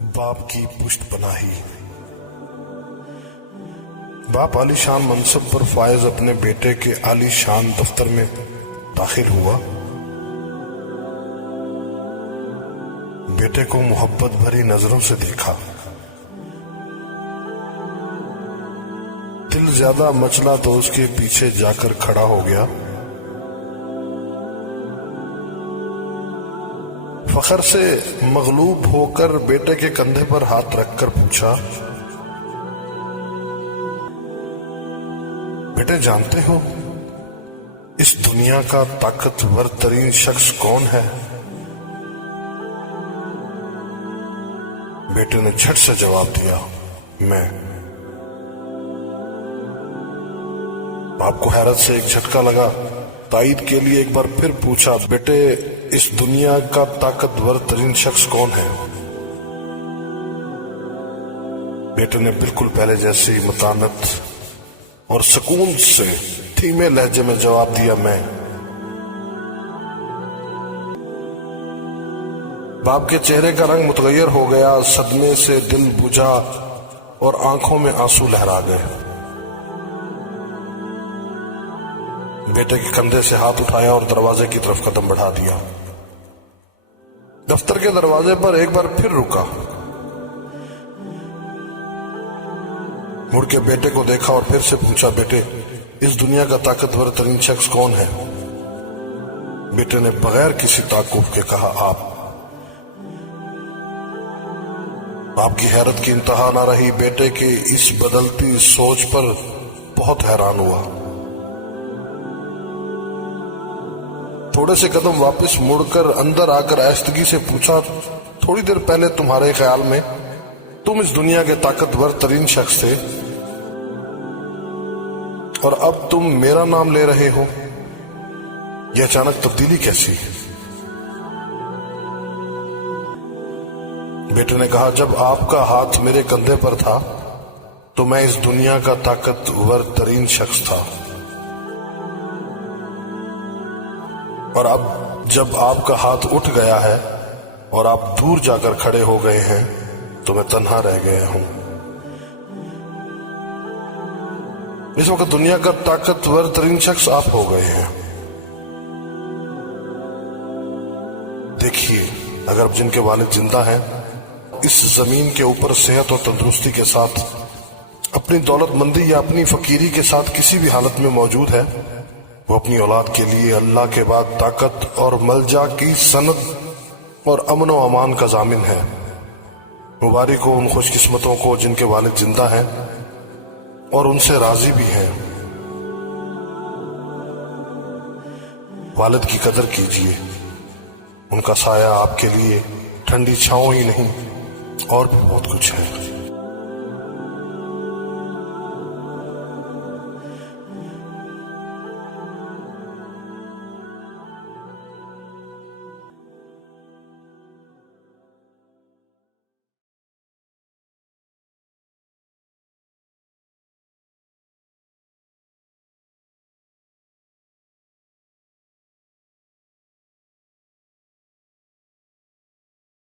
باپ کی پشت پناہی۔ باپ عالی شان منصب پر فائز اپنے بیٹے کے عالی شان دفتر میں داخل ہوا۔ بیٹے کو محبت بھری نظروں سے دیکھا۔ دل زیادہ مچلا تو اس کے پیچھے جا کر کھڑا ہو گیا۔ فخر سے مغلوب ہو کر بیٹے کے کندھے پر ہاتھ رکھ کر پوچھا، بیٹے جانتے ہو اس دنیا کا طاقتور ترین شخص کون ہے؟ بیٹے نے جھٹ سے جواب دیا، میں۔ باپ کو حیرت سے ایک جھٹکا لگا۔ تائید کے لیے ایک بار پھر پوچھا، بیٹے اس دنیا کا طاقتور ترین شخص کون ہے؟ بیٹے نے بالکل پہلے جیسی متانت اور سکون سے دھیمے لہجے میں جواب دیا، میں۔ باپ کے چہرے کا رنگ متغیر ہو گیا، صدمے سے دل بجھا اور آنکھوں میں آنسو لہرا گئے۔ بیٹے کے کندھے سے ہاتھ اٹھایا اور دروازے کی طرف قدم بڑھا دیا۔ دفتر کے دروازے پر ایک بار پھر رکا، مڑ کے بیٹے کو دیکھا اور پھر سے پوچھا، بیٹے اس دنیا کا طاقتور ترین شخص کون ہے؟ بیٹے نے بغیر کسی تعقب کے کہا، آپ۔ باپ کی حیرت کی انتہا نہ رہی۔ بیٹے کی اس بدلتی سوچ پر بہت حیران ہوا۔ تھوڑے سے قدم واپس مڑ کر اندر آ کر آہستگی سے پوچھا، تھوڑی دیر پہلے تمہارے خیال میں تم اس دنیا کے طاقتور ترین شخص تھے اور اب تم میرا نام لے رہے ہو، یہ اچانک تبدیلی کیسی؟ بیٹے نے کہا، جب آپ کا ہاتھ میرے کندھے پر تھا تو میں اس دنیا کا طاقتور ترین شخص تھا، اور اب جب آپ کا ہاتھ اٹھ گیا ہے اور آپ دور جا کر کھڑے ہو گئے ہیں تو میں تنہا رہ گیا ہوں۔ اس وقت دنیا کا طاقتور ترین شخص آپ ہو گئے ہیں۔ دیکھیے، اگر جن کے والد زندہ ہیں، اس زمین کے اوپر صحت اور تندرستی کے ساتھ، اپنی دولت مندی یا اپنی فقیری کے ساتھ کسی بھی حالت میں موجود ہے، وہ اپنی اولاد کے لیے اللہ کے بعد طاقت اور ملجا کی سند اور امن و امان کا ضامن ہے۔ مبارک ہو ان خوش قسمتوں کو جن کے والد زندہ ہیں اور ان سے راضی بھی ہیں۔ والد کی قدر کیجیے، ان کا سایہ آپ کے لیے ٹھنڈی چھاؤں ہی نہیں اور بھی بہت کچھ ہے۔